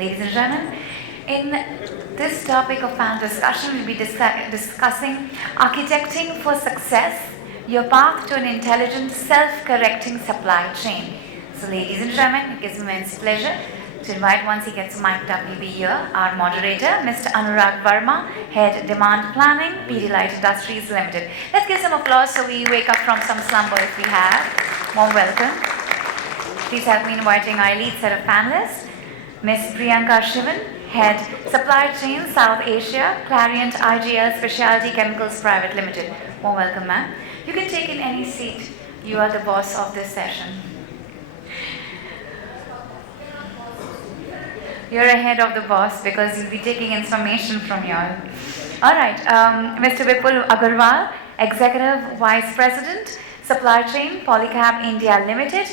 Ladies and gentlemen, in this topic of panel discussion, we'll be discussing architecting for success, your path to an intelligent, self-correcting supply chain. So ladies and gentlemen, it gives me immense pleasure to invite, once he gets mic'd up, he'll be here, our moderator, Mr. Anurag Verma, Head Demand Planning, Pidilite Industries Limited. Let's give some applause so we wake up from some slumber if we have. Warm welcome. Please help me inviting our elite set of panelists. Ms. Priyanka Shivan, Head Supply Chain South Asia, Clariant IGL Specialty Chemicals Private Limited. Warm welcome, ma'am. You can take in any seat. You are the boss of this session. You're ahead of the boss because you'll be taking information from y'all. All right, Mr. Vipul Aggarwal, Executive Vice President, Supply Chain, Polycab India Limited.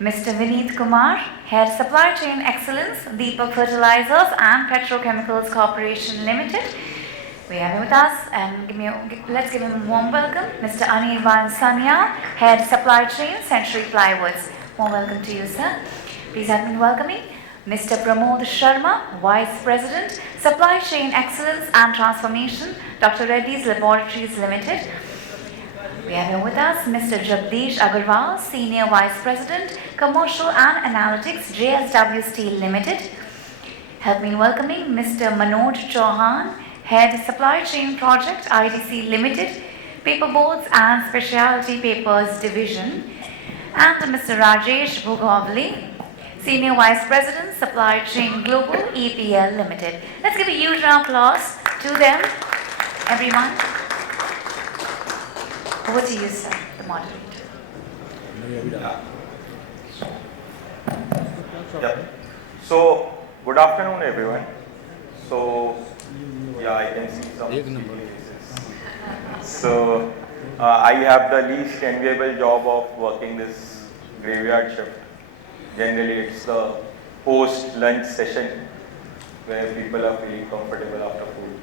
Mr. Vineet Kumar, Head Supply Chain Excellence, Deepak Fertilisers and Petrochemicals Corporation Limited. We have him with us, and let's give him a warm welcome. Mr. Anirban Sanyal, Head Supply Chain, Century Plywoods. Warm welcome to you, sir. Please help me in welcoming Mr. Pramod Sharma, Vice President, Supply Chain Excellence and Transformation, Dr. Reddy's Laboratories Limited. We have here with us Mr. Jagdish Aggarwal, Senior Vice President, Commercial and Analytics, JSW Steel Limited. Help me in welcoming Mr. Manoj Chauhan, Head Supply Chain Project, IDC Limited, Paperboards and Specialty Papers Division. And Mr. Rajesh Bhogavalli, Senior Vice President, Supply Chain Global, EPL Limited. Let's give a huge round of applause to them, everyone. Over to you, sir, the moderator. Yeah. So, good afternoon, everyone. So, yeah, I can see some faces. So, I have the least enviable job of working this graveyard shift. Generally, it's the post-lunch session where people are feeling comfortable after food.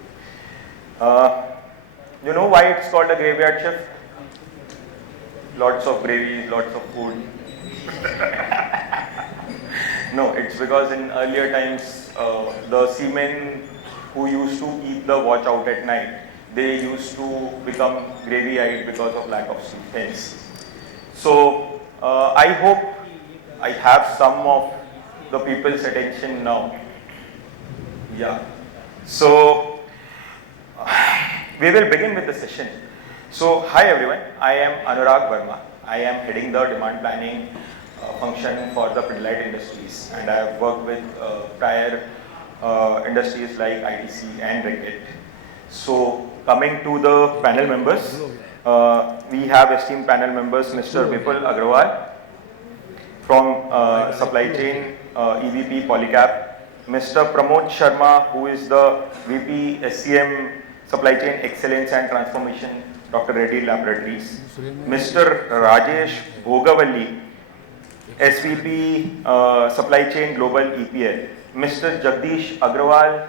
You know why it's called a graveyard shift? Lots of gravies, lots of food. No, it's because in earlier times, the seamen who used to eat the watch out at night, they used to become gravy-eyed because of lack of sleep. Hence. So, I hope I have some of the people's attention now. Yeah. So, we will begin with the session. So, hi everyone, I am Anurag Verma. I am heading the demand planning function for the Pidilite Industries, and I have worked with prior industries like ITC and Reddy. So, coming to the panel members, we have esteemed panel members Mr. Vipul Aggarwal from Supply Chain EVP Polycab, Mr. Pramod Sharma, who is the VP SCM Supply Chain Excellence and Transformation, Dr. Reddy Laboratories, Mr. Rajesh Bhogavalli, SVP Supply Chain Global EPL, Mr. Jagdish Aggarwal,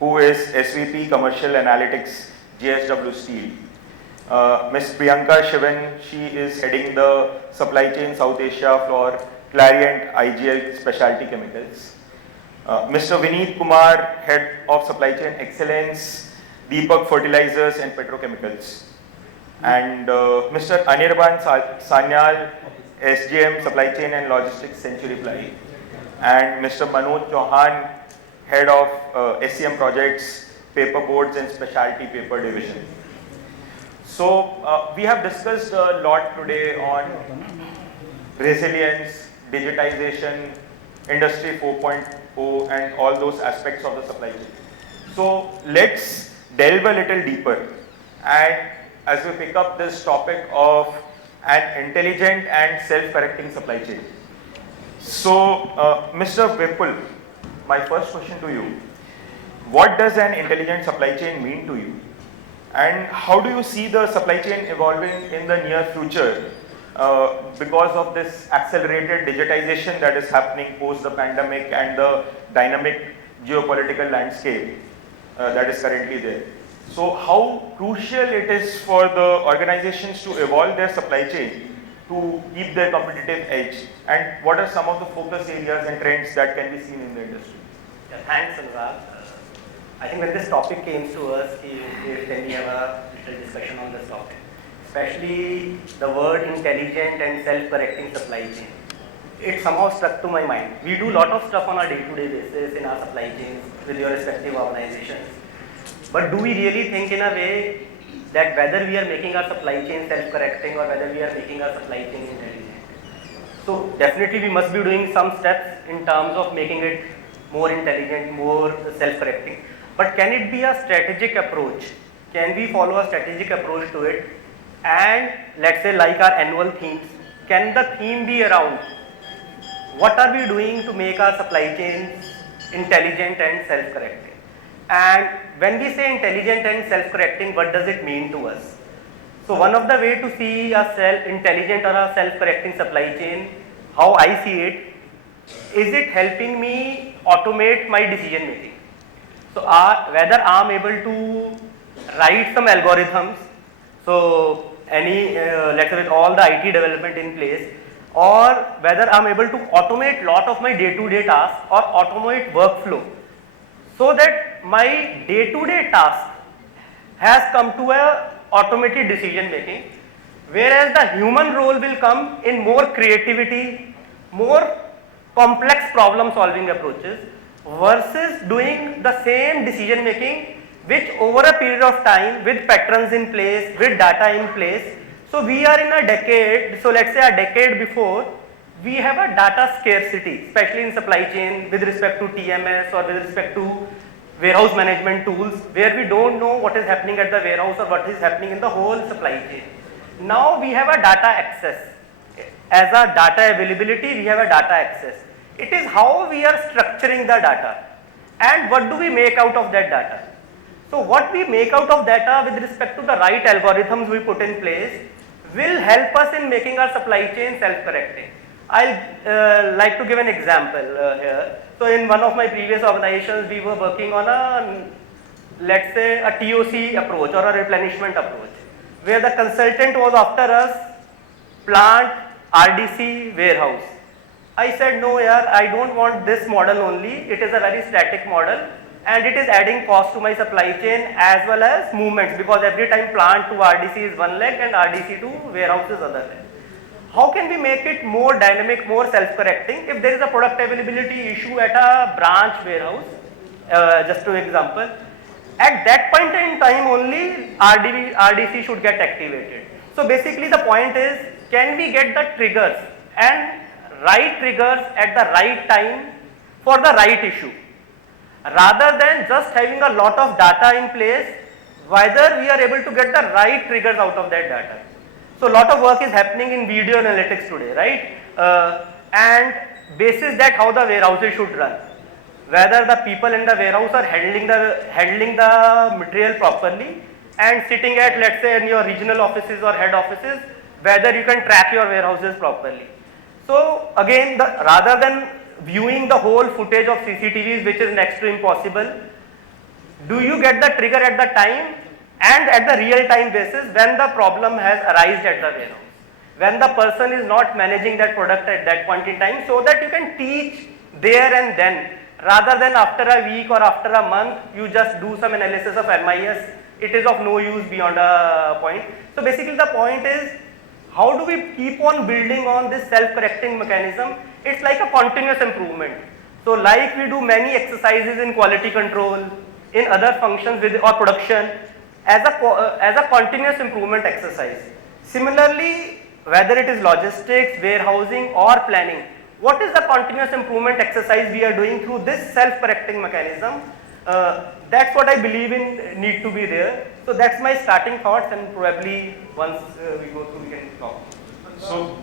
who is SVP Commercial Analytics JSW Steel, Ms. Priyanka Shivan, she is heading the Supply Chain South Asia for Clariant IGL Specialty Chemicals, Mr. Vineet Kumar, Head of Supply Chain Excellence, Deepak Fertilisers and Petrochemicals, and Mr. Anirban Sanyal, SGM Supply Chain and Logistics Century Ply, and Mr. Manoj Chauhan, Head of SCM Projects, Paperboards and Specialty Paper Division. So, we have discussed a lot today on resilience, digitization, Industry 4.0 and all those aspects of the supply chain. So, let's delve a little deeper, and as we pick up this topic of an intelligent and self-correcting supply chain. So, Mr. Vipul, my first question to you, what does an intelligent supply chain mean to you? And how do you see the supply chain evolving in the near future because of this accelerated digitization that is happening post the pandemic and the dynamic geopolitical landscape that is currently there? So how crucial it is for the organizations to evolve their supply chain to keep their competitive edge, and what are some of the focus areas and trends that can be seen in the industry? Yeah, thanks, Anurag. I think when this topic came to us, then we have a little discussion on this topic, especially the word intelligent and self-correcting supply chain. It somehow struck to my mind. We do a lot of stuff on a day-to-day basis in our supply chains with your respective organizations. But do we really think in a way that whether we are making our supply chain self-correcting or whether we are making our supply chain intelligent? So definitely we must be doing some steps in terms of making it more intelligent, more self-correcting. But can it be a strategic approach? Can we follow a strategic approach to it? And let's say like our annual themes, can the theme be around what are we doing to make our supply chains intelligent and self-correcting? And when we say intelligent and self-correcting, what does it mean to us? So one of the way to see a intelligent or a self-correcting supply chain, how I see it, is it helping me automate my decision making? So whether I'm able to write some algorithms, so let's say with all the IT development in place, or whether I'm able to automate lot of my day-to-day tasks or automate workflow, so that my day-to-day task has come to a automated decision making, whereas the human role will come in more creativity, more complex problem solving approaches versus doing the same decision making which over a period of time with patterns in place, with data in place. So we are in a decade, so let's say a decade before, we have a data scarcity, especially in supply chain with respect to TMS or with respect to warehouse management tools, where we don't know what is happening at the warehouse or what is happening in the whole supply chain. Now we have a data access. As a data availability, we have a data access. It is how we are structuring the data and what do we make out of that data. So what we make out of data with respect to the right algorithms we put in place will help us in making our supply chain self-correcting. I'll like to give an example here. So in one of my previous organizations, we were working on a, let's say, a TOC approach or a replenishment approach, where the consultant was after us, plant, RDC, warehouse. I said, no, yeah, I don't want this model only. It is a very static model and it is adding cost to my supply chain as well as movements, because every time plant to RDC is one leg and RDC to warehouse is other leg. How can we make it more dynamic, more self-correcting? If there is a product availability issue at a branch warehouse, just to example, at that point in time only RDC should get activated. So basically the point is, can we get the triggers and right triggers at the right time for the right issue, rather than just having a lot of data in place, whether we are able to get the right triggers out of that data. So a lot of work is happening in video analytics today, right? And basis that how the warehouses should run, whether the people in the warehouse are handling the material properly and sitting at, let's say, in your regional offices or head offices, whether you can track your warehouses properly. So again, rather than viewing the whole footage of CCTVs, which is next to impossible, do you get the trigger at the time and at the real time basis when the problem has arisen at the warehouse, when the person is not managing that product at that point in time, so that you can teach there and then, rather than after a week or after a month you just do some analysis of MIS. It is of no use beyond a point. So basically the point is, how do we keep on building on this self-correcting mechanism? It's like a continuous improvement. So like we do many exercises in quality control, in other functions with or production, as a continuous improvement exercise. Similarly, whether it is logistics, warehousing or planning, what is the continuous improvement exercise we are doing through this self-correcting mechanism? That's what I believe in need to be there. So that's my starting thoughts, and probably once we go through we can talk. So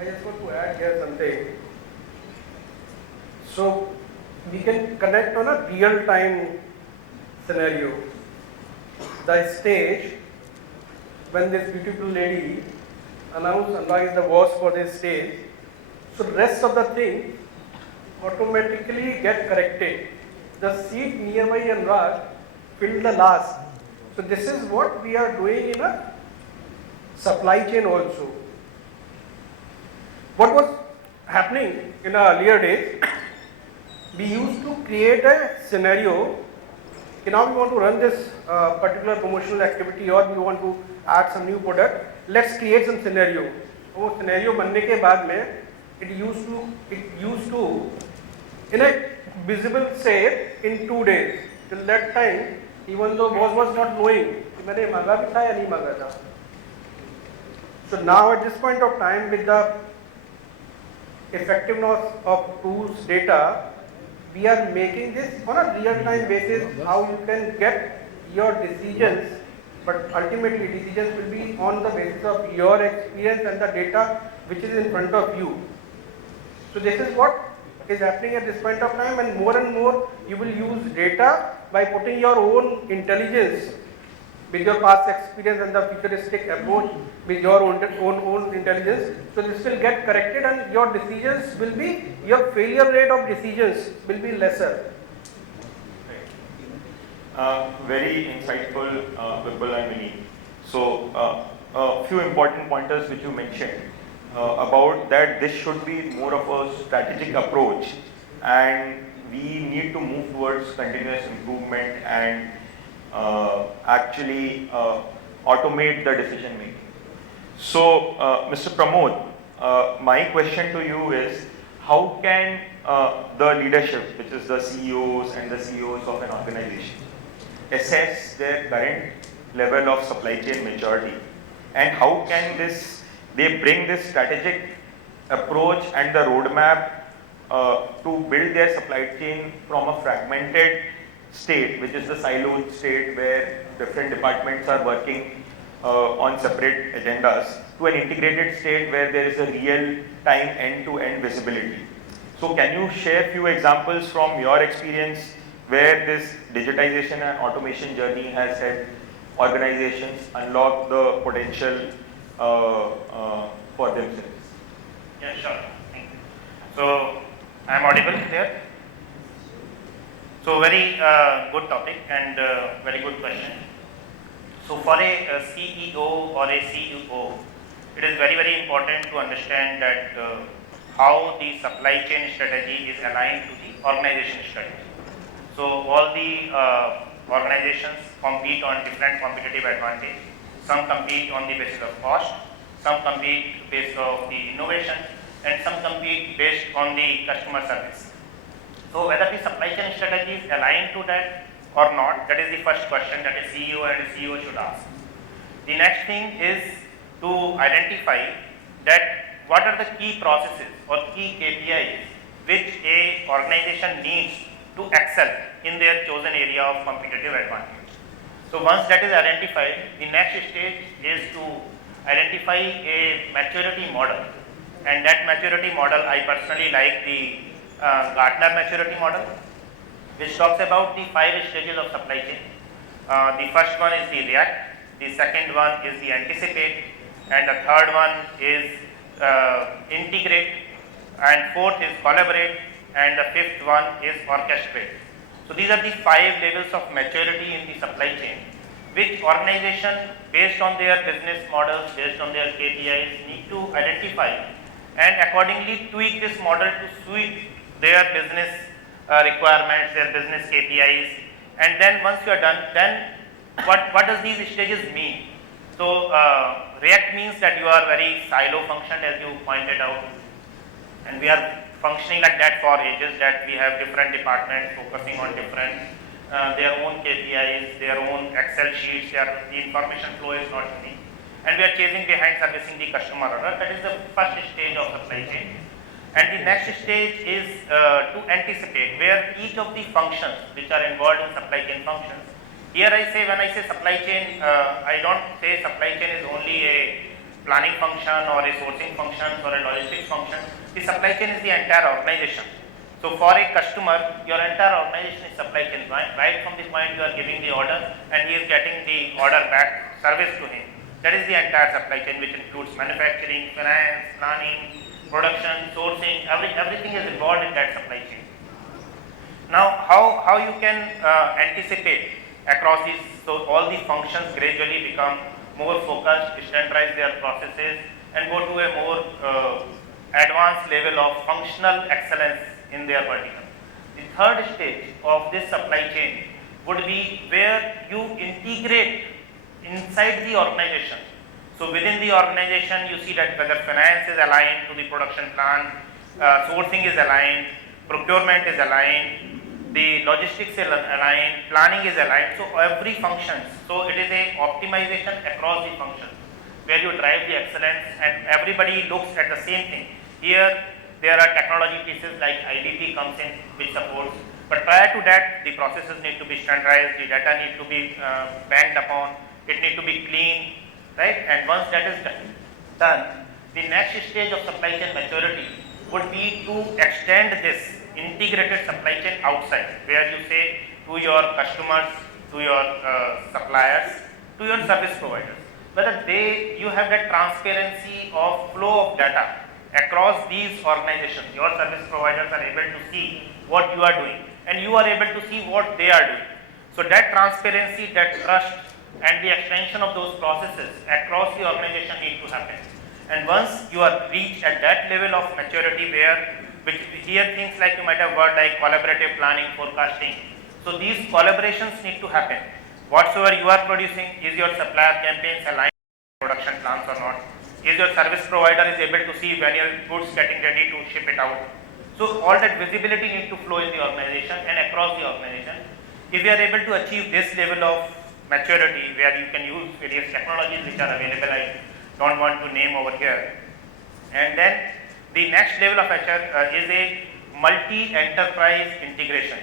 I just want to add here something. So we can connect on a real-time scenario. The stage, when this beautiful lady announced Anurag is the boss for this stage, so rest of the thing automatically get corrected. The seat nearby Anurag filled the last. So this is what we are doing in a supply chain also. What was happening in earlier days, we used to create a scenario. Okay, now we want to run this particular promotional activity or we want to add some new product. Let's create some scenario. वो scenario बनने के बाद में it used to in a visible shape in 2 days. Till that time, even though boss was not knowing कि मैंने मांगा भी था या नहीं मांगा था. So now at this point of time, with the effectiveness of tools data, we are making this on a real-time basis how you can get your decisions, but ultimately decisions will be on the basis of your experience and the data which is in front of you. So this is what is happening at this point of time, and more you will use data by putting your own intelligence with your past experience and the futuristic approach with your own intelligence. So this will get corrected and your decisions will be, your failure rate of decisions will be lesser. Very insightful, Vipul and Vineet. So, a few important pointers which you mentioned about that this should be more of a strategic approach, and we need to move towards continuous improvement and actually automate the decision making. So, Mr. Pramod, my question to you is, how can the leadership, which is the CEOs and the CEOs of an organization, assess their current level of supply chain maturity, and how can they bring this strategic approach and the roadmap to build their supply chain from a fragmented state, which is the siloed state where different departments are working on separate agendas, to an integrated state where there is a real-time end-to-end visibility. So can you share a few examples from your experience where this digitization and automation journey has helped organizations unlock the potential for themselves? Yeah, sure. Thank you. So, I am audible there? So, very good topic and very good question. So, for a CEO or a CEO, it is very important to understand that how the supply chain strategy is aligned to the organization strategy. So, all the organizations compete on different competitive advantage. Some compete on the basis of cost, some compete based on the innovation, and some compete based on the customer service. So whether the supply chain strategy is aligned to that or not, that is the first question that a CEO and a CEO should ask. The next thing is to identify that what are the key processes or key KPIs which a organization needs to excel in their chosen area of competitive advantage. So once that is identified, the next stage is to identify a maturity model, and that maturity model I personally like the Gartner maturity model, which talks about the 5 stages of supply chain. The first one is the react, the second one is the anticipate, and the third one is integrate, and fourth is collaborate, and the fifth one is orchestrate. So these are the 5 levels of maturity in the supply chain, which organization based on their business models, based on their KPIs need to identify and accordingly tweak this model to suit their business requirements, their business KPIs. And then once you are done, then what does these stages mean? So react means that you are very silo functioned, as you pointed out, and we are functioning like that for ages, that we have different departments focusing on different their own KPIs, their own Excel sheets, the information flow is not unique, and we are chasing behind servicing the customer order. That is the first stage of supply chain. And the next stage is to anticipate, where each of the functions which are involved in supply chain functions. Here when I say supply chain, I don't say supply chain is only a planning function or a sourcing function or a logistics function. The supply chain is the entire organization. So for a customer, your entire organization is supply chain, right from the point you are giving the order and he is getting the order back, service to him. That is the entire supply chain, which includes manufacturing, finance, planning, production, sourcing, everything is involved in that supply chain. Now, how you can anticipate across these, so all the functions gradually become more focused, standardize their processes, and go to a more advanced level of functional excellence in their vertical. The third stage of this supply chain would be where you integrate inside the organization. So within the organization, you see that whether finance is aligned to the production plan, sourcing is aligned, procurement is aligned, the logistics is aligned, planning is aligned. So every functions. So it is a optimization across the functions where you drive the excellence and everybody looks at the same thing. Here there are technology pieces like IBP comes in which supports. But prior to that, the processes need to be standardized, the data need to be banked upon, it need to be clean, right? And once that is done, the next stage of supply chain maturity would be to extend this integrated supply chain outside, where you say to your customers, to your suppliers, to your service providers, whether you have that transparency of flow of data across these organizations. Your service providers are able to see what you are doing and you are able to see what they are doing. So that transparency, that trust and the extension of those processes across the organization need to happen. And once you are reached at that level of maturity where, here things like you might have heard like collaborative planning, forecasting. So these collaborations need to happen. Whatsoever you are producing, is your supplier campaigns aligned with production plans or not? Is your service provider is able to see when your goods getting ready to ship it out? So all that visibility need to flow in the organization and across the organization. If we are able to achieve this level of maturity where you can use various technologies which are available, I don't want to name over here. And then the next level of HR is a multi-enterprise integration.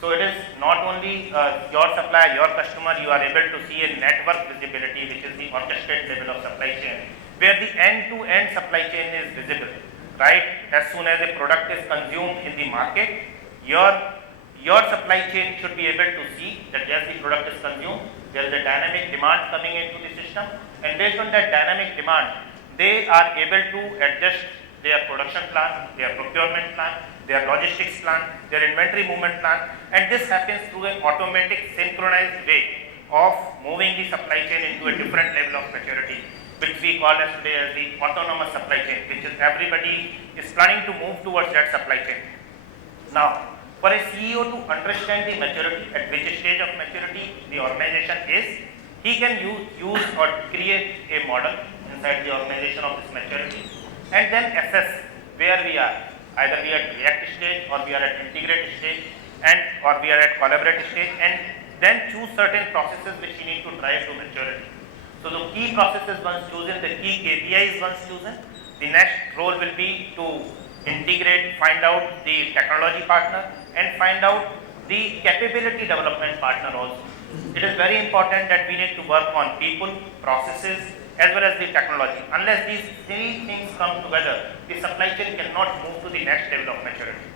So it is not only your supplier, your customer, you are able to see a network visibility, which is the orchestrated level of supply chain, where the end-to-end supply chain is visible, right? As soon as a product is consumed in the market, your supply chain should be able to see that yes, the product is consumed, there is a dynamic demand coming into the system, and based on that dynamic demand, they are able to adjust their production plan, their procurement plan, their logistics plan, their inventory movement plan, and this happens through an automatic synchronized way of moving the supply chain into a different level of maturity, which we call as today as the autonomous supply chain, which is everybody is planning to move towards that supply chain. Now, for a CEO to understand the maturity, at which stage of maturity the organization is, he can use or create a model inside the organization of this maturity and then assess where we are. Either we are at react stage or we are at integrate stage or we are at collaborate stage, and then choose certain processes which we need to drive to maturity. So the key processes once chosen, the key KPIs once chosen, the next role will be to integrate, find out the technology partner and find out the capability development partner also. It is very important that we need to work on people, processes as well as the technology. Unless these three things come together, the supply chain cannot move to the next level of maturity.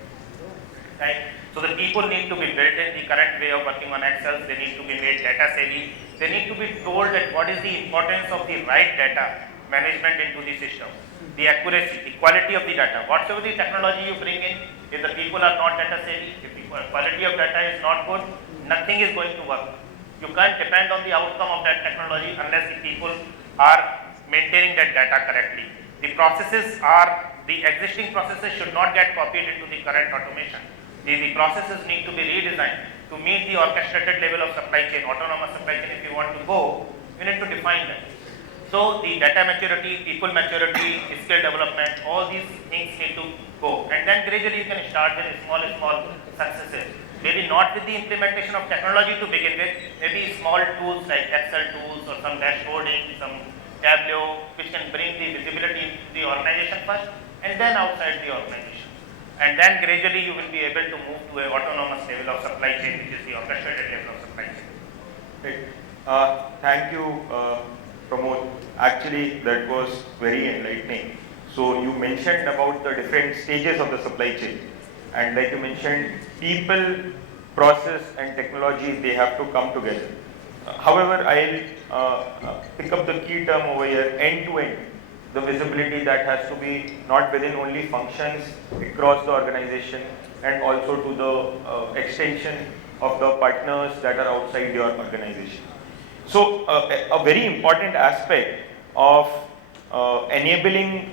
Right? So the people need to be built in the current way of working on Excel, they need to be made data savvy, they need to be told that what is the importance of the right data management into the system, the accuracy, the quality of the data. Whatever the technology you bring in, if the people are not data savvy, if the quality of data is not good, nothing is going to work. You can't depend on the outcome of that technology unless the people are maintaining that data correctly. The processes are, the existing processes should not get copied into the current automation. The processes need to be redesigned to meet the orchestrated level of supply chain, autonomous supply chain. If you want to go, you need to define them. So the data maturity, people maturity, skill development, all these things need to go. And then gradually you can start with small successes. Maybe not with the implementation of technology to begin with, maybe small tools like Excel tools or some dashboarding, some Tableau, which can bring the visibility into the organization first and then outside the organization. And then gradually you will be able to move to an autonomous level of supply chain, which is the orchestrated level of supply chain. Right. Thank you, Pramod. Actually, that was very enlightening. So you mentioned about the different stages of the supply chain, and like you mentioned, people, process and technology, they have to come together. However, I'll pick up the key term over here, end-to-end, the visibility that has to be not within only functions across the organization and also to the extension of the partners that are outside your organization. So a very important aspect of enabling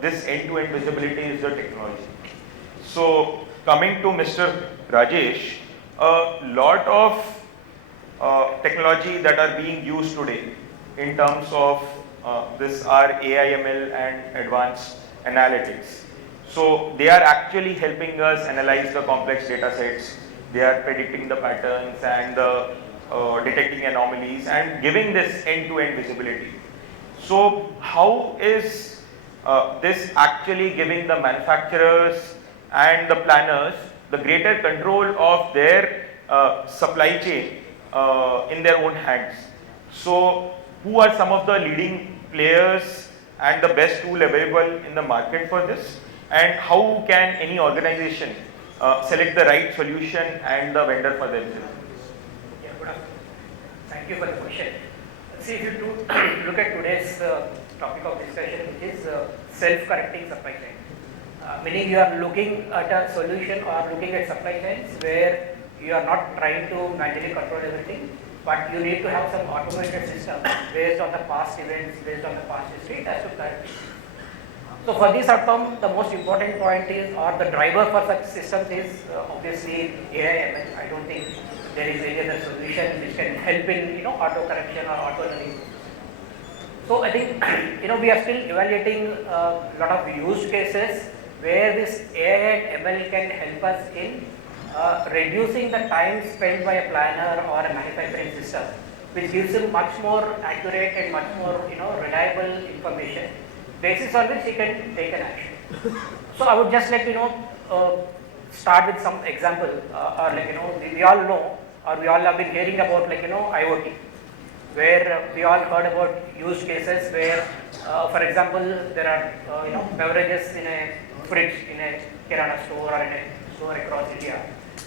this end-to-end visibility is the technology. So coming to Mr. Rajesh, a lot of technology that are being used today in terms of this are AI/ML and advanced analytics. So they are actually helping us analyze the complex data sets. They are predicting the patterns and detecting anomalies and giving this end-to-end visibility. So how is this actually giving the manufacturers and the planners the greater control of their supply chain in their own hands? So who are some of the leading players and the best tool available in the market for this? And how can any organization select the right solution and the vendor for themselves? Yeah, good afternoon. Thank you for the question. See, if you look at today's topic of discussion, which is self-correcting supply chain. Meaning you are looking at a solution or looking at supply chains where you are not trying to manually control everything, but you need to have some automated system based on the past events, based on the past history, it has to correct. So for this outcome, the most important point is, or the driver for such systems is obviously AI/ML. I don't think there is any other solution which can help in auto correction or auto learning. So I think we are still evaluating a lot of use cases where this AI and ML can help us in reducing the time spent by a planner or a manufacturing system, which gives him much more accurate and much more reliable information, basis on which he can take an action. So I would just start with some example, or we all know, or we all have been hearing about IoT, where we all heard about use cases where, for example, there are beverages in a fridge in a kirana store or in a store across India,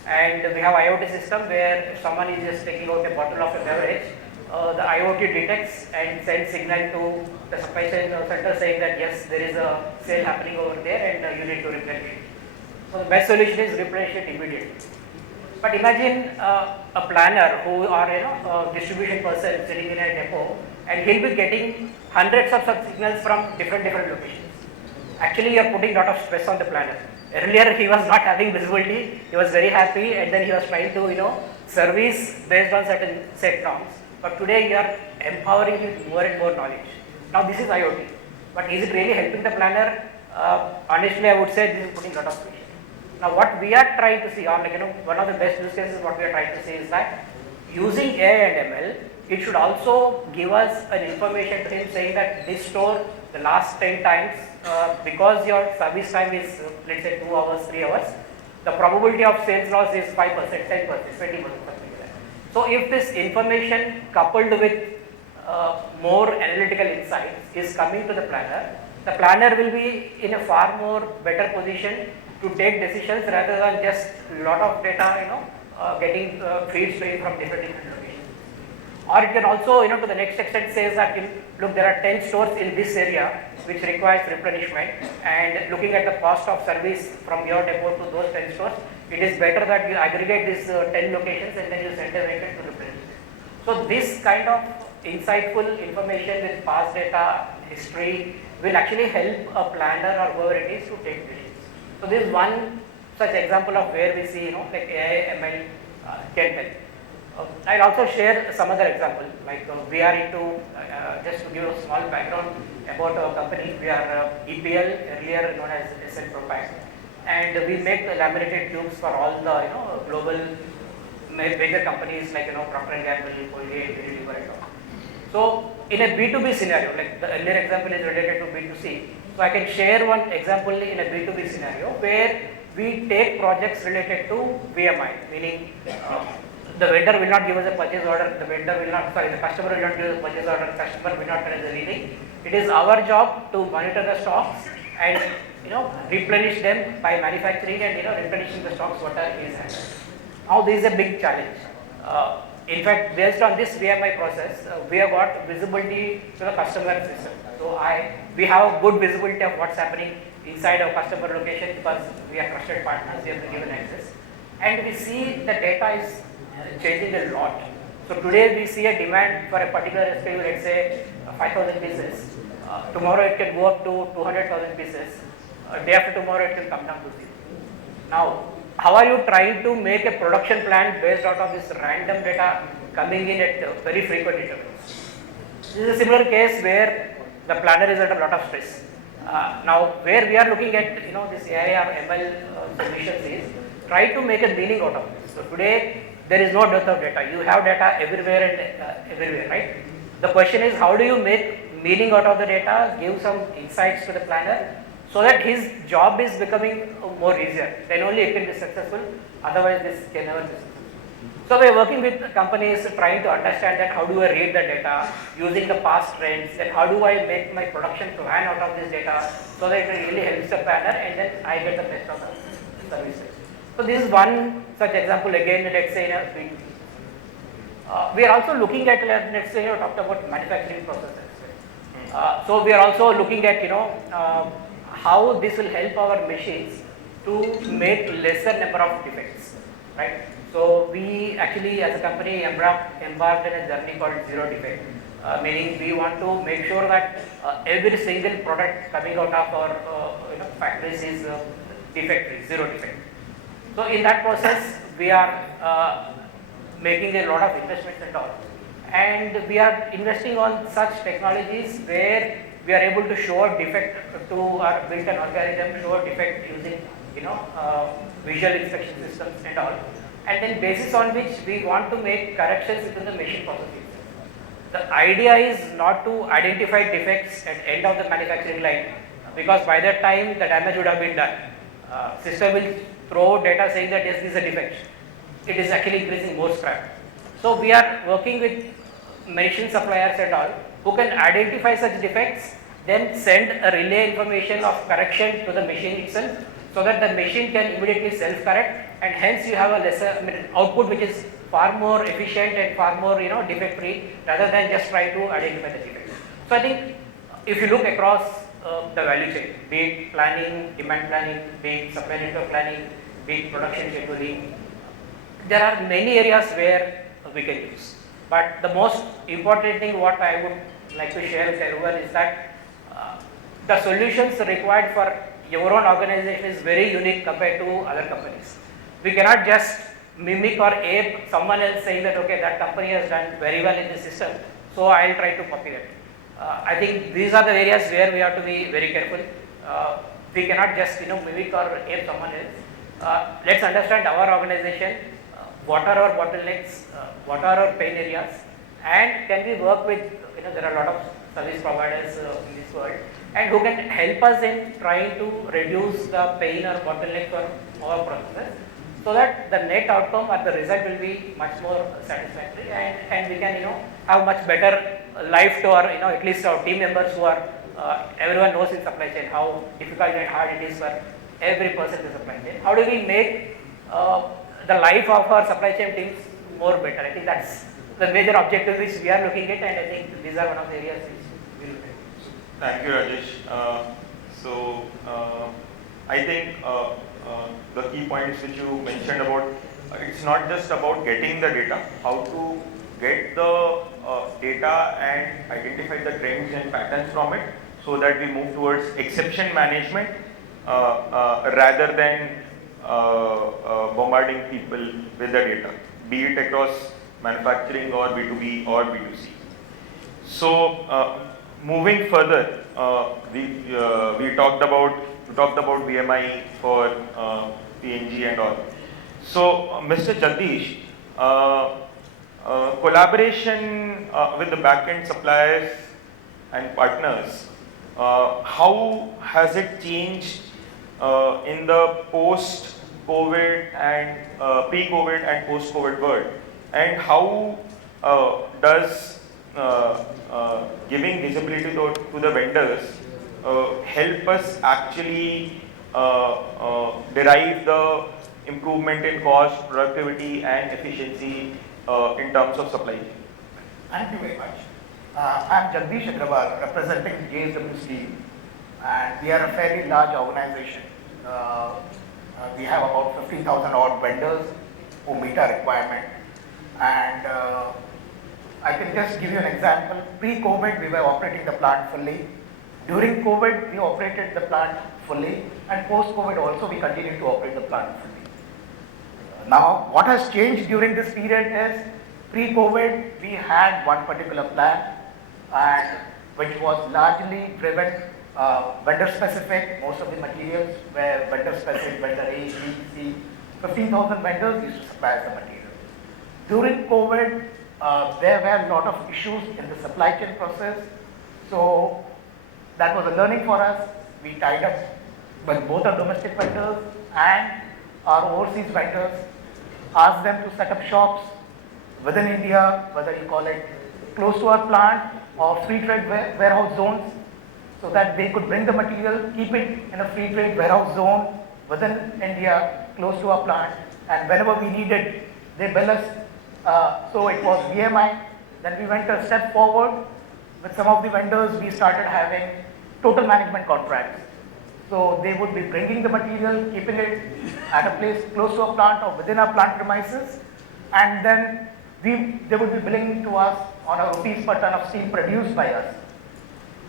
and we have IoT system where if someone is just taking out a bottle of a beverage, the IoT detects and sends signal to the supply chain center saying that yes, there is a sale happening over there and you need to replenish it. So the best solution is replenish it immediately. But imagine a planner who or a distribution person sitting in a depot, and he'll be getting hundreds of such signals from different locations. Actually, you are putting a lot of stress on the planner. Earlier, he was not having visibility. He was very happy, and then he was trying to service based on certain set norms. But today, you are empowering him with more and more knowledge. Now, this is IoT, but is it really helping the planner? Honestly, I would say this is putting a lot of pressure. Now, what we are trying to see, or one of the best use cases, what we are trying to see is that using AI and ML, it should also give us an information to him saying that this store, the last 10 times, because your service time is, let's say, 2 hours, 3 hours, the probability of sales loss is 5%, 10%, 20%, something like that. So, if this information coupled with more analytical insights is coming to the planner will be in a far more better position to take decisions rather than just a lot of data, getting feeds to him from different locations. Or it can also, to the next extent says that, look, there are 10 stores in this area which requires replenishment, and looking at the cost of service from your depot to those 10 stores, it is better that you aggregate these 10 locations and then you send a vehicle to replenish. So this kind of insightful information with past data, history will actually help a planner or whoever it is to take decisions. So this is one such example of where we see, like AI, ML can help. I'll also share some other example, like we are into, just to give a small background about our company, we are EPL, earlier known as SL Propag, and we make the laminated tubes for all the global major companies like Procter & Gamble, Colgate, Reddy, and all. So in a B2B scenario, like the earlier example is related to B2C, so I can share one example in a B2B scenario where we take projects related to VMI, meaning the vendor will not give us a purchase order, the customer will not give us a purchase order, the customer will not tell us anything. It is our job to monitor the stocks and replenish them by manufacturing and replenishing the stocks what is happening. Now this is a big challenge. In fact, based on this VMI process, we have got visibility to the customer system. So we have good visibility of what's happening inside our customer location because we are trusted partners, we have given access. And we see the data is changing a lot. So today we see a demand for a particular SKU, let's say 5,000 pieces. Tomorrow it can go up to 200,000 pieces. Day after tomorrow it will come down to 0. Now, how are you trying to make a production plan based out of this random data coming in at very frequent intervals? This is a similar case where the planner is under a lot of stress. Now, where we are looking at this AI or ML solutions is try to make a meaning out of this. So today there is no dearth of data. You have data everywhere and everywhere, right? The question is how do you make meaning out of the data, give some insights to the planner, so that his job is becoming more easier. Then only it can be successful. Otherwise, this can never be successful. So we are working with companies trying to understand that how do I read the data using the past trends, then how do I make my production plan out of this data so that it really helps the planner and then I get the best of the services. So this is one such example again, let's say we are also looking at, let's say talked about manufacturing processes. So we are also looking at how this will help our machines to make lesser number of defects, right? So we actually as a company embarked in a journey called zero defect, meaning we want to make sure that every single product coming out of our factories is defect free, zero defect. So in that process we are making a lot of investments and all, and we are investing on such technologies where we are able to show a defect to our built-in algorithm, show a defect using visual inspection systems and all, and then basis on which we want to make corrections within the machine processes. The idea is not to identify defects at end of the manufacturing line, because by that time the damage would have been done. System will throw data saying that yes, this is a defect. It is actually increasing more scrap. So we are working with machine suppliers and all who can identify such defects, then send a relay information of correction to the machine itself, so that the machine can immediately self-correct, and hence you have a lesser output which is far more efficient and far more defect free, rather than just trying to identify the defects. So I think if you look across the value chain, be it planning, demand planning, be it supply network planning, be it production scheduling, there are many areas where we can use. But the most important thing what I would like to share with everyone is that the solutions required for your own organization is very unique compared to other companies. We cannot just mimic or ape someone else saying that okay, that company has done very well in this system, so I will try to copy that. I think these are the areas where we have to be very careful. We cannot just mimic or ape someone else. Let's understand our organization, what are our bottlenecks, what are our pain areas, and can we work with there are a lot of service providers in this world, and who can help us in trying to reduce the pain or bottleneck for our processes, so that the net outcome or the result will be much more satisfactory, and we can have much better life to our at least our team members who are everyone knows in supply chain how difficult and hard it is for every person in the supply chain. How do we make the life of our supply chain teams more better? I think that's the major objective which we are looking at, and I think these are one of the areas which we look at. Thank you, Rajesh. I think the key points which you mentioned about, it's not just about getting the data, how to get the data and identify the trends and patterns from it, so that we move towards exception management rather than bombarding people with the data, be it across manufacturing or B2B or B2C. So moving further, we talked about VMI for PNG and all. So Mr. Jagdish, collaboration with the back-end suppliers and partners, how has it changed in the post-COVID and pre-COVID and post-COVID world, and how does giving visibility to the vendors help us actually derive the improvement in cost, productivity and efficiency in terms of supply chain? Thank you very much. I am Jagdish Aggarwal, representing JSW Steel, and we are a fairly large organization. We have about 15,000 odd vendors who meet our requirement, and I can just give you an example. Pre-COVID, we were operating the plant fully. During COVID, we operated the plant fully, and post-COVID also we continue to operate the plant fully. Now, what has changed during this period is pre-COVID, we had one particular plan, and which was largely driven vendor specific. Most of the materials were vendor specific, vendor A, B, C. 15,000 vendors used to supply us the material. During COVID, there were a lot of issues in the supply chain process. So that was a learning for us. We tied up with both our domestic vendors and our overseas vendors, asked them to set up shops within India, whether you call it close to our plant or free trade warehouse zones, so that they could bring the material, keep it in a free trade warehouse zone within India, close to our plant, and whenever we needed, they bill us. So it was VMI. Then we went a step forward. With some of the vendors, we started having total management contracts. So they would be bringing the material, keeping it at a place close to a plant or within our plant premises, and then they would be billing to us on a rupees per ton of steel produced by us.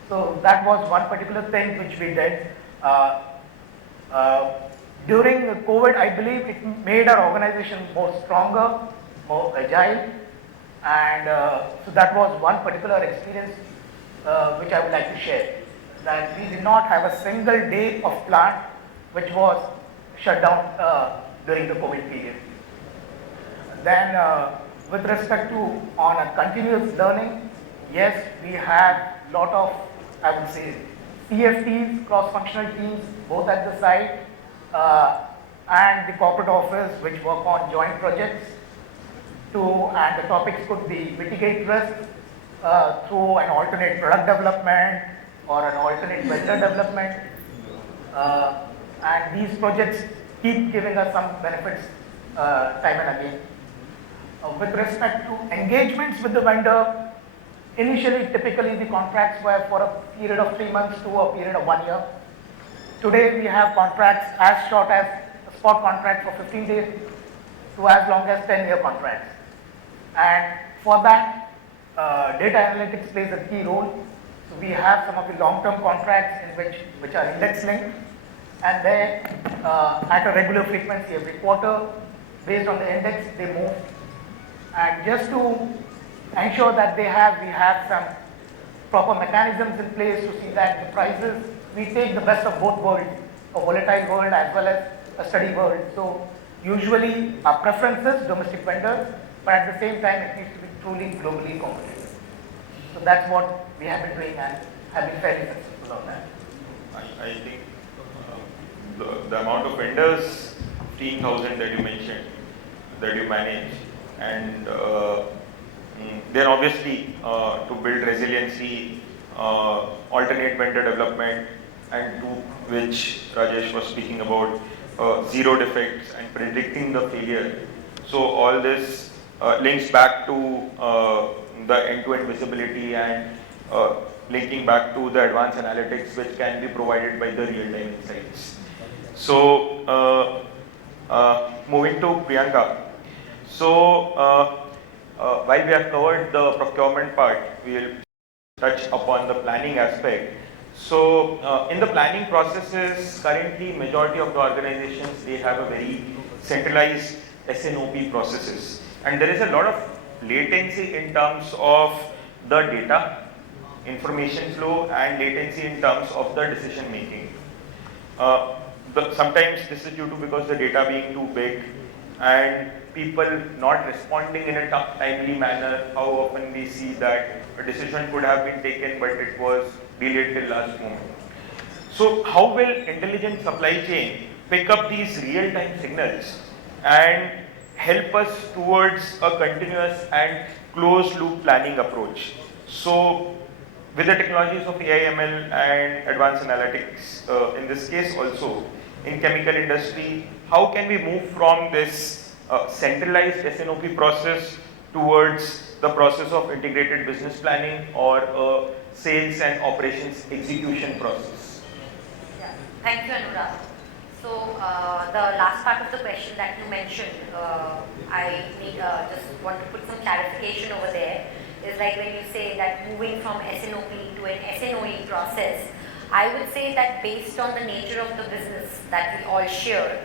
So that was one particular thing which we did. During COVID, I believe it made our organization more stronger, more agile, and so that was one particular experience which I would like to share. That we did not have a single day of plant which was shut down during the COVID period. Then with respect to on a continuous learning, yes, we had lot of, I would say, CFTs, cross-functional teams, both at the site and the corporate office, which work on joint projects and the topics could be mitigate risk through an alternate product development or an alternate vendor development. And these projects keep giving us some benefits time and again. With respect to engagements with the vendor, initially typically the contracts were for a period of 3 months to a period of 1 year. Today we have contracts as short as a spot contract for 15 days to as long as 10-year contracts. And for that, data analytics plays a key role. So we have some of the long-term contracts which are index linked, and they at a regular frequency every quarter, based on the index, they move. And just to ensure that we have some proper mechanisms in place to see that the prices, we take the best of both worlds, a volatile world as well as a steady world. So usually our preference is domestic vendors, but at the same time it needs to be truly globally competitive. So that's what we have been doing and have been fairly successful on that. I think the amount of vendors, 15,000 that you mentioned, that you manage, and then obviously to build resiliency, alternate vendor development, and to which Rajesh was speaking about, zero defects and predicting the failure. So all this links back to the end-to-end visibility and linking back to the advanced analytics which can be provided by the real-time insights. So moving to Priyanka. So while we have covered the procurement part, we will touch upon the planning aspect. So in the planning processes, currently majority of the organizations, they have a very centralized SNOP processes, and there is a lot of latency in terms of the data, information flow, and latency in terms of the decision making. Sometimes this is due to because the data being too big and people not responding in a timely manner. How often we see that a decision could have been taken but it was delayed till last moment. So how will intelligent supply chain pick up these real-time signals and help us towards a continuous and closed loop planning approach? So with the technologies of AI, ML and advanced analytics, in this case also in chemical industry, how can we move from this centralized SNOP process towards the process of integrated business planning or sales and operations execution process? Yeah. Thank you, Anurag. So the last part of the question that you mentioned, I just want to put some clarification over there. Is like when you say that moving from SNOP to an SNOE process, I would say that based on the nature of the business that we all share,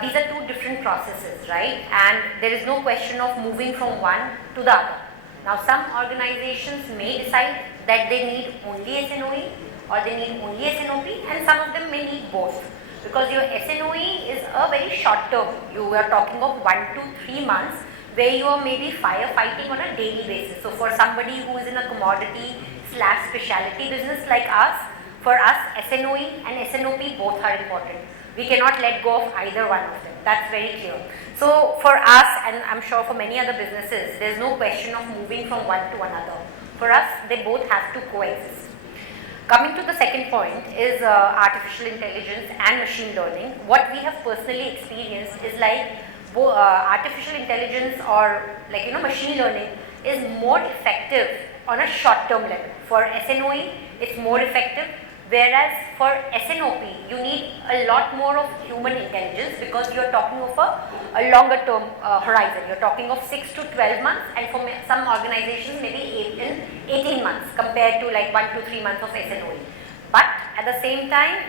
these are two different processes, right? And there is no question of moving from one to the other. Now, some organizations may decide that they need only SNOE or they need only SNOP, and some of them may need both. Because your SNOE is a very short term. You are talking of 1 to 3 months where you are maybe firefighting on a daily basis. So, for somebody who is in a commodity / specialty business like us, for us SNOE and SNOP both are important. We cannot let go of either one of them. That's very clear. So for us, and I'm sure for many other businesses, there's no question of moving from one to another. For us, they both have to coexist. Coming to the second point is artificial intelligence and machine learning. What we have personally experienced is like artificial intelligence or machine learning is more effective on a short-term level. For SNOE, it's more effective. Whereas for SNOP, you need a lot more of human intelligence because you're talking of a longer term horizon. You're talking of 6 to 12 months, and for some organizations maybe 18 months compared to like 1 to 3 months of SNOE. But at the same time,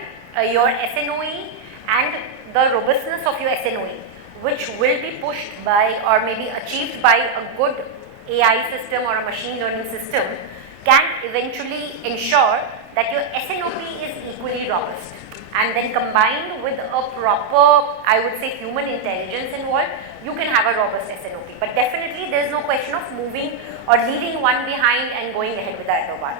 your SNOE and the robustness of your SNOE, which will be pushed by or maybe achieved by a good AI system or a machine learning system, can eventually ensure that your SNOP is equally robust, and then combined with a proper, I would say, human intelligence involved, you can have a robust SNOP. But definitely there is no question of moving or leaving one behind and going ahead with the other one.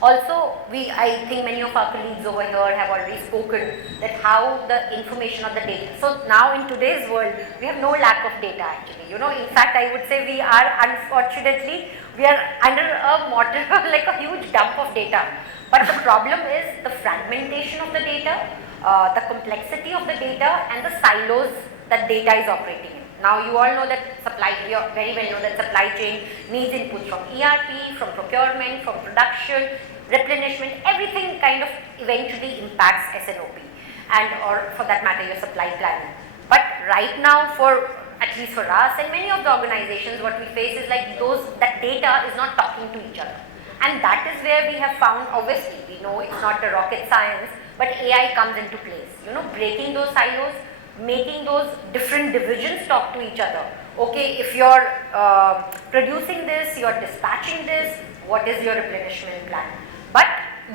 Also, I think many of our colleagues over here have already spoken that how the information of the data. So now in today's world, we have no lack of data actually. In fact, I would say we are unfortunately, we are under a mortar, like a huge dump of data. But the problem is the fragmentation of the data, the complexity of the data, and the silos that data is operating in. Now you all know that you very well know that supply chain needs input from ERP, from procurement, from production, replenishment, everything kind of eventually impacts SNOP and or for that matter your supply planning. But right now at least for us and many of the organizations, what we face is like that data is not talking to each other. And that is where we have found, obviously, we know it's not a rocket science, but AI comes into place. Breaking those silos, making those different divisions talk to each other. Okay, if you're producing this, you're dispatching this, what is your replenishment plan? But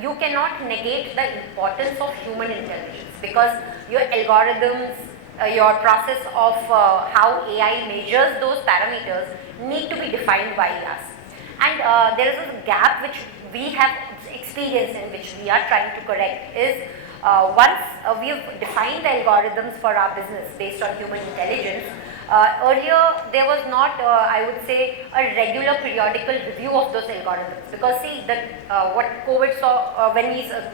you cannot negate the importance of human intelligence because your algorithms, your process of how AI measures those parameters need to be defined by us. And there is a gap which we have experienced and which we are trying to correct is once we have defined the algorithms for our business based on human intelligence, earlier there was not, I would say, a regular periodical review of those algorithms because see that what COVID saw, when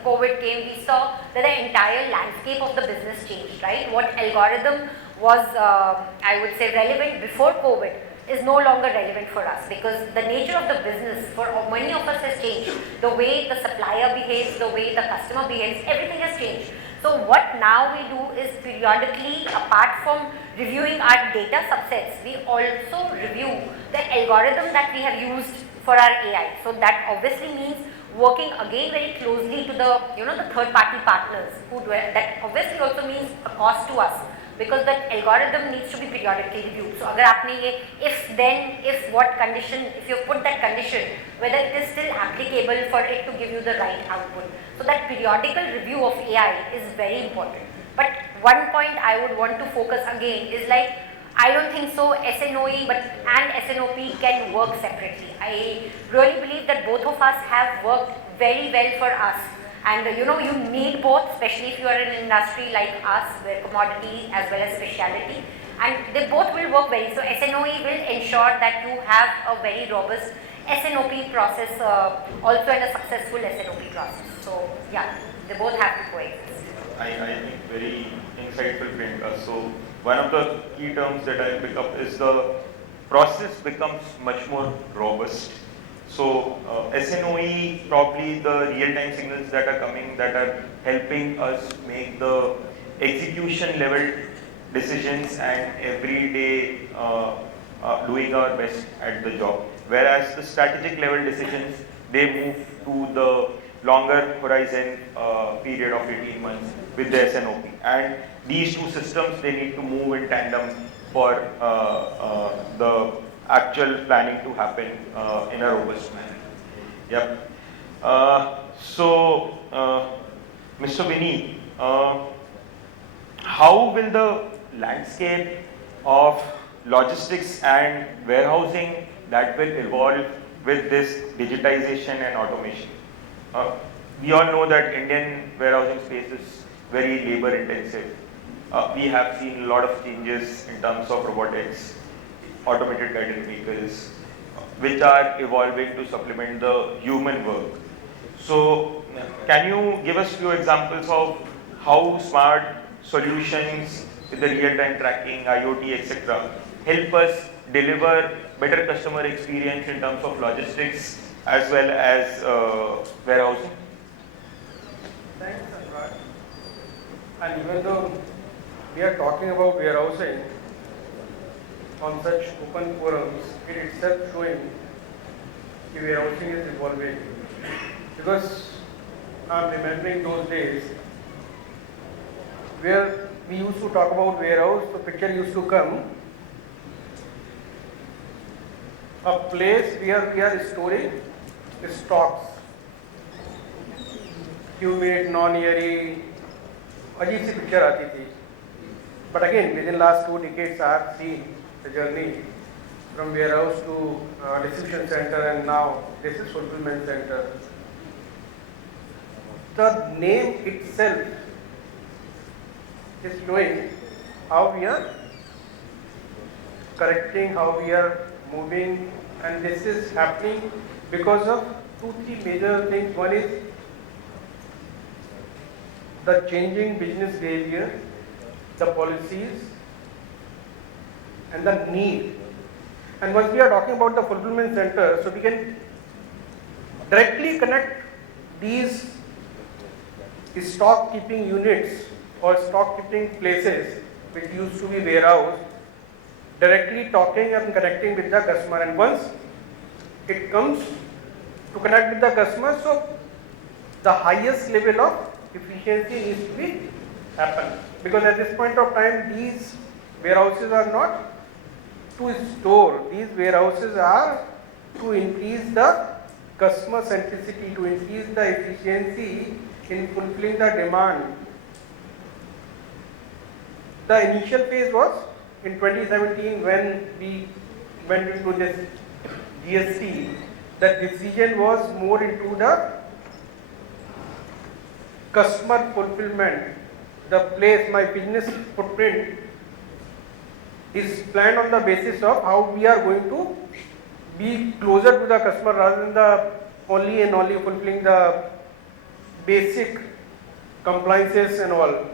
COVID came, we saw that the entire landscape of the business changed, right? What algorithm was, I would say, relevant before COVID is no longer relevant for us because the nature of the business for many of us has changed. The way the supplier behaves, the way the customer behaves, everything has changed. So what now we do is periodically, apart from reviewing our data subsets, we also review the algorithm that we have used for our AI. So that obviously means working again very closely to the the third party partners that obviously also means a cost to us. Because that algorithm needs to be periodically reviewed. So, अगर आपने ये if what condition, if you put that condition, whether it is still applicable for it to give you the right output. So that periodical review of AI is very important. But one point I would want to focus again is like, I don't think so SNOE and SNOP can work separately. I really believe that both of us have worked very well for us. And you need both, especially if you are in an industry like us, where commodity as well as specialty, and they both will work very. So SNOE will ensure that you have a very robust SNOP process, also and a successful SNOP process. So yeah, they both have to coexist. I think very insightful, Priyanka. So one of the key terms that I pick up is the process becomes much more robust. So SNOE, probably the real-time signals that are coming that are helping us make the execution level decisions and every day doing our best at the job. Whereas the strategic level decisions, they move to the longer horizon period of 18 months with the SNOP. And these two systems, they need to move in tandem for the actual planning to happen in a robust manner. Yep. Mr. Vineet, how will the landscape of logistics and warehousing that will evolve with this digitization and automation? We all know that Indian warehousing space is very labor intensive. We have seen a lot of changes in terms of robotics, automated guided vehicles, which are evolving to supplement the human work. So, can you give us few examples of how smart solutions with the real-time tracking, IoT, etc., help us deliver better customer experience in terms of logistics as well as warehousing? Thanks, Anurag. And even though we are talking about warehousing on such open forums, it itself showing the warehousing is evolving. Because I'm remembering those days where we used to talk about warehouse, the picture used to come, a place where we are storing stocks, humid, non-airy, अजीब सी picture आती थी. But again, within last 2 decades, I have seen the journey from warehouse to distribution center, and now this is fulfillment center. The name itself is showing how we are correcting, how we are moving, and this is happening because of 2-3 major things. One is the changing business behavior, the policies, and the need. And once we are talking about the fulfillment center, so we can directly connect these stock keeping units or stock keeping places which used to be warehouse, directly talking and connecting with the customer. And once it comes to connect with the customer, so the highest level of efficiency needs to be happen, because at this point of time these warehouses are not to store, these warehouses are to increase the customer centricity, to increase the efficiency in fulfilling the demand. The initial phase was in 2017 when we went into this GST. The decision was more into the customer fulfillment. The place, my business footprint is planned on the basis of how we are going to be closer to the customer rather than the only and only fulfilling the basic compliances and all.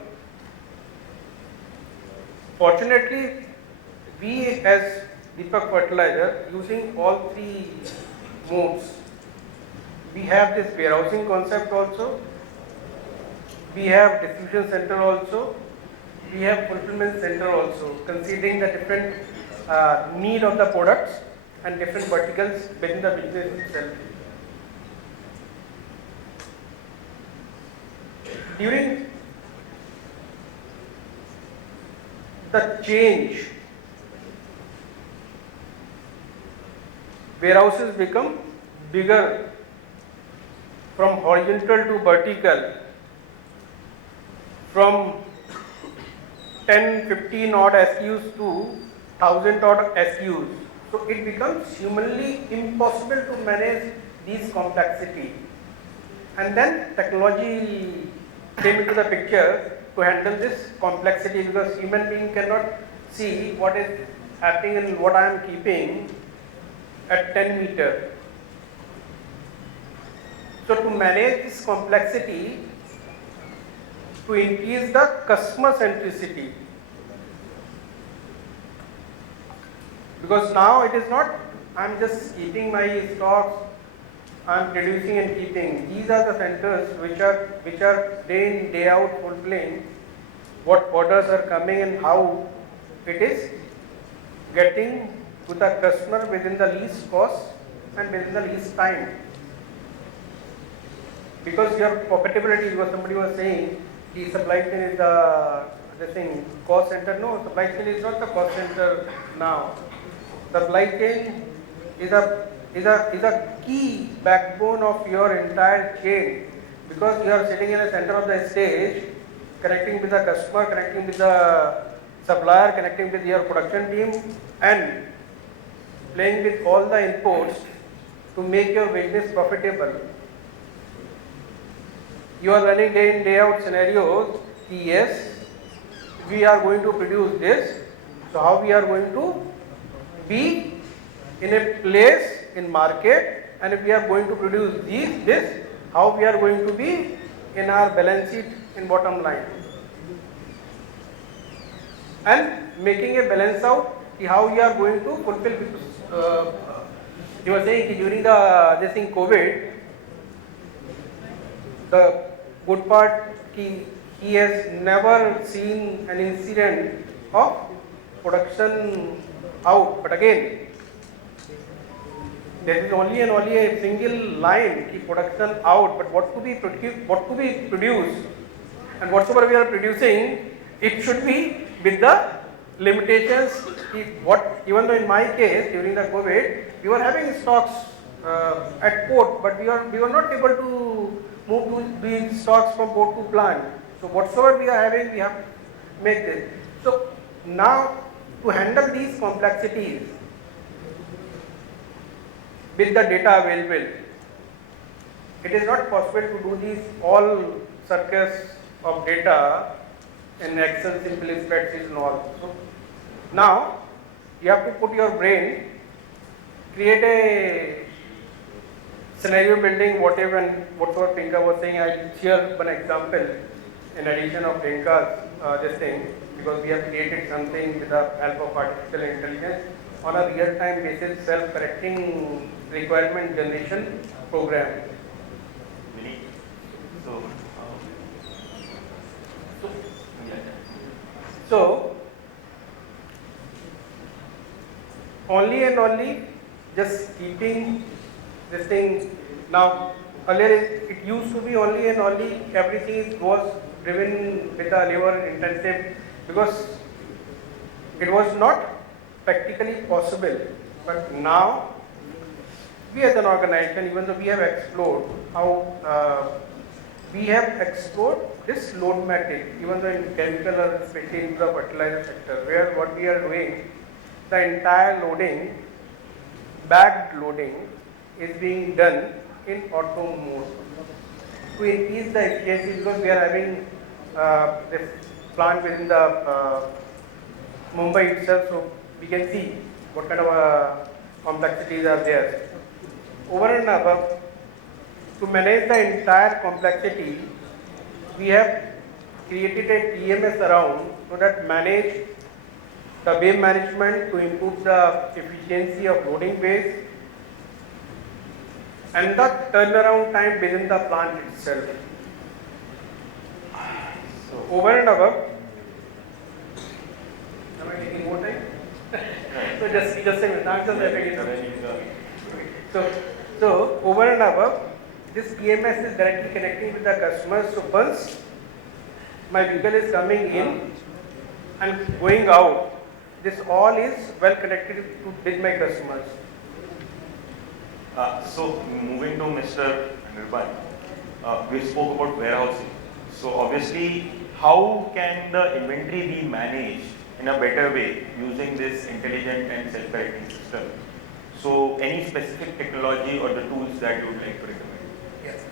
Fortunately, we as Deepak Fertilizer using all 3 modes. We have this warehousing concept also, we have distribution center also, we have fulfillment center also, considering the different need of the products and different verticals within the business itself. During the change, warehouses become bigger from horizontal to vertical, from 10-15 odd SKUs to 1000 odd SKUs. So it becomes humanly impossible to manage these complexity. And then technology came into the picture to handle this complexity, because human being cannot see what is happening and what I am keeping at 10 meters. So to manage this complexity, to increase the customer centricity, because now it is not I am just keeping my stocks, I am producing and keeping. These are the centers which are day in day out fulfilling what orders are coming and how it is getting to the customer within the least cost and within the least time. because your profitability, because somebody was saying the supply chain is the thing, cost center. No, supply chain is not the cost center now. Supply chain is a key backbone of your entire chain, because you are sitting in the center of the stage, connecting with the customer, connecting with the supplier, connecting with your production team, and playing with all the inputs to make your business profitable. You are running day in, day out scenarios. Yes, we are going to produce this. So how we are going to be in a place in market, and if we are going to produce this, how we are going to be in our balance sheet in bottom line. And making a balance out, how we are going to fulfill. You were saying during this thing COVID, the good part, he has never seen an incident of production out. But again, there is only and only a single line, ki production out. But what to be produced, and whatsoever we are producing, it should be with the limitations. Even though in my case during the COVID, we were having stocks at port, but we were not able to move these stocks from port to plant. So whatsoever we are having, we have to make this. So now to handle these complexities with the data available, it is not possible to do these all circus of data in Excel, simple spreadsheets and all. So now you have to put your brain, create a scenario building, whatever Priyanka was saying. I'll share one example in addition of Priyanka's this thing, because we have created something with the help of artificial intelligence on a real-time basis, self-correcting requirement generation program. Vineet, So only and only just keeping this thing. Now earlier it used to be only and only everything was driven with a labor intensive, because it was not practically possible. But now we as an organization, even though we have explored this load matrix, even though in chemical or especially in the fertilizer sector, where what we are doing, the entire loading, bagged loading, is being done in auto mode to increase the efficiency, because we are having this plant within the Mumbai itself, so we can see what kind of complexities are there. Over and above, to manage the entire complexity, we have created a TMS around, so that manage the bay management to improve the efficiency of loading bays and the turnaround time within the plant itself. So over and above, am I taking more time? So just say so over and above, this PMS is directly connecting with the customers. So once my vehicle is coming in and going out, this all is well connected with my customers. So moving to Mr. Aggarwal, we spoke about warehousing. So obviously, how can the inventory be managed in a better way using this intelligent and self-correcting system? So any specific technology or the tools that you would like to recommend? Yes.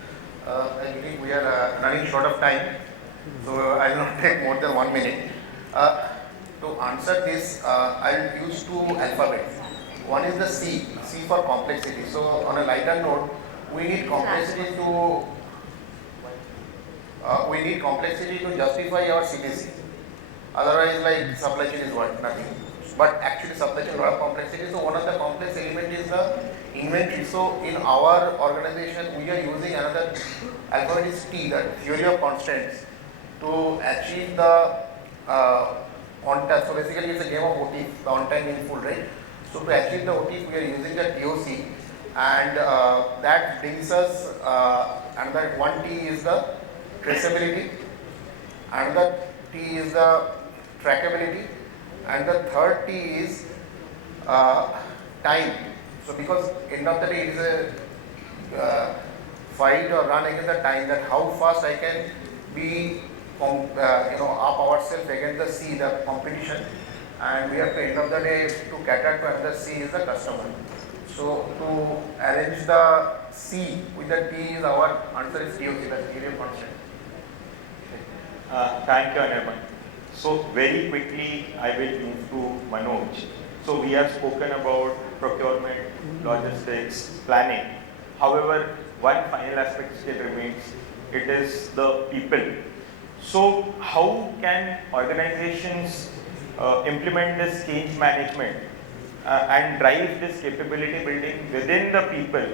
I believe we are running short of time, so I will not take more than 1 minute. To answer this, I will use two alphabets. One is the C for complexity. So on a lighter note, we need complexity to justify our CPC. Otherwise, like supply chain is what? Nothing. But actually supply chain a lot of complexity. So one of the complex element is the inventory. So in our organization, we are using another alphabet is T, that theory of constants, to achieve the on time. So basically it's a game of OT, the on time in full, right? So to achieve the OT, we are using the TOC, and that brings us another one T is the traceability, another T is the trackability, and the third T is time. So because end of the day it is a fight or run against the time, that how fast I can be up ourselves against the C, the competition, and we have to end of the day to cater to another C is the customer. So to arrange the C with the T is our answer is DOC, the theory of constant. Thank you, Anurag. So very quickly, I will move to Manoj. So we have spoken about procurement, logistics, planning. However, one final aspect still remains. It is the people. So how can organizations implement this change management and drive this capability building within the people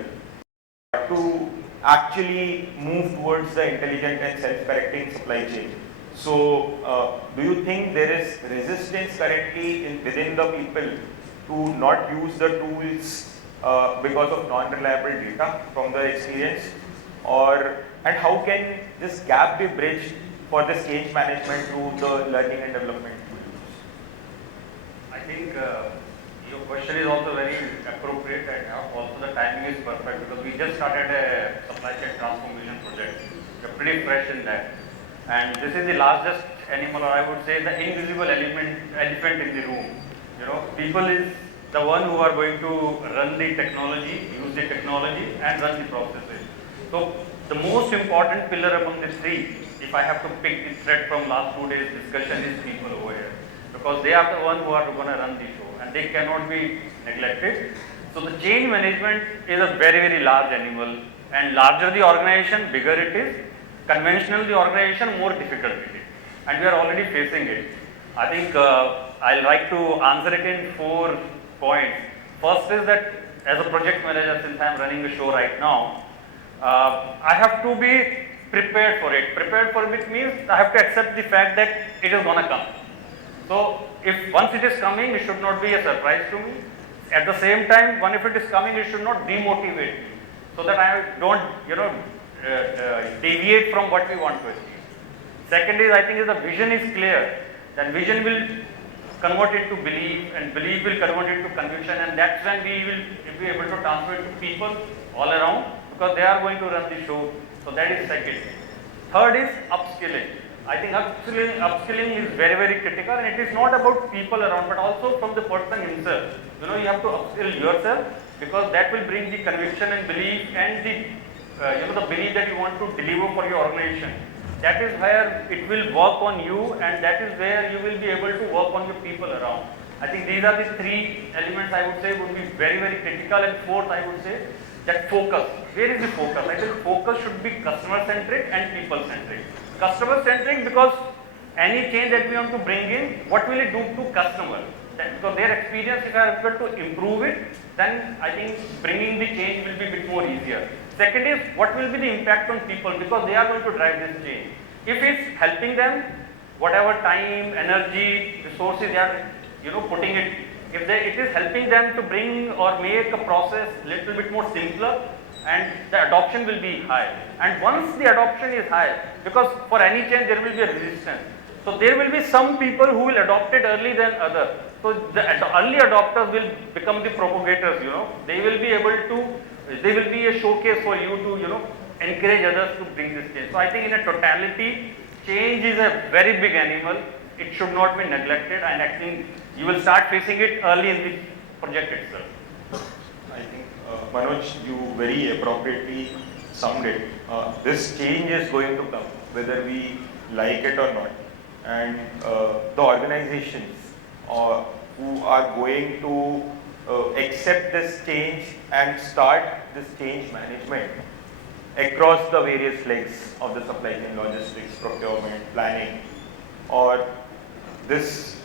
to actually move towards the intelligent and self-correcting supply chain? So, do you think there is resistance currently within the people to not use the tools because of non-reliable data from the experience? And how can this gap be bridged for this change management through the learning and development tools? I think your question is also very appropriate, and also the timing is perfect because we just started a supply chain transformation project. We are pretty fresh in that. And this is the largest animal, or I would say the invisible elephant in the room. People is the one who are going to run the technology, use the technology and run the processes. So the most important pillar among the three, if I have to pick the thread from last 2 days discussion, is people over here. Because they are the one who are going to run the show and they cannot be neglected. So the change management is a very, very large animal, and larger the organization, bigger it is. Conventional the organization, more difficult it is, and we are already facing it. I think I'll like to answer it in 4 points. First is that as a project manager, since I am running the show right now, I have to be prepared for it. Prepared for it means I have to accept the fact that it is going to come. So if once it is coming, it should not be a surprise to me. At the same time, when if it is coming, it should not demotivate me, so that I don't, deviate from what we want to achieve. Second is, I think if the vision is clear, then vision will convert into belief, and belief will convert into conviction, and that's when we will be able to transfer it to people all around, because they are going to run the show. So that is second. Third is upskilling. I think upskilling is very, very critical, and it is not about people around, but also from the person himself. You have to upskill yourself, because that will bring the conviction and belief and the the belief that you want to deliver for your organization. That is where it will work on you, and that is where you will be able to work on your people around. I think these are the 3 elements I would say would be very, very critical. And fourth, I would say that focus. Where is the focus? I think focus should be customer centric and people centric. Customer centric because any change that we want to bring in, what will it do to customer? Because their experience, if I am able to improve it, then I think bringing the change will be a bit more easier. Second is, what will be the impact on people, because they are going to drive this change. If it's helping them, whatever time, energy, resources they are putting it, if it is helping them to bring or make a process little bit more simpler, and the adoption will be high. And once the adoption is high, because for any change there will be a resistance. So there will be some people who will adopt it early than others. So the early adopters will become the propagators, They will be able to, they will be a showcase for you to, encourage others to bring this change. So I think in a totality, change is a very big animal. It should not be neglected, and I think you will start facing it early in the project itself. I think, Manoj, you very appropriately summed it. This change is going to come, whether we like it or not. And the organizations who are going to accept this change and start this change management across the various legs of the supply chain, logistics, procurement, planning, or this,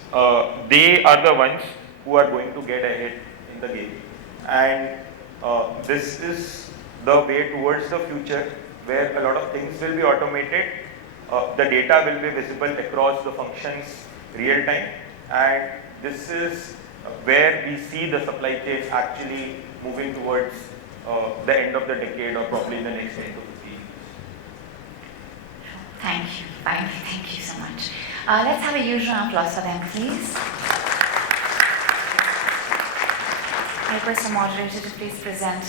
they are the ones who are going to get ahead in the game. And this is the way towards the future, where a lot of things will be automated, the data will be visible across the functions real time, and this is where we see the supply chain actually moving towards the end of the decade or probably in the next 10 to 15 years. Thank you. Thank you so much. Let's have a huge round of applause for them, please. I request the moderator to please present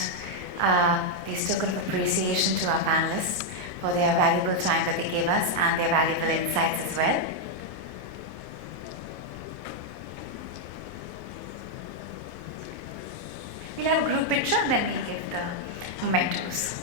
this token of appreciation to our panelists for their valuable time that they gave us and their valuable insights as well. We'll have a group picture and then we'll give the mementos.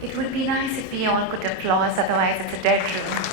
It would be nice if we all could applause, otherwise it's a dead room.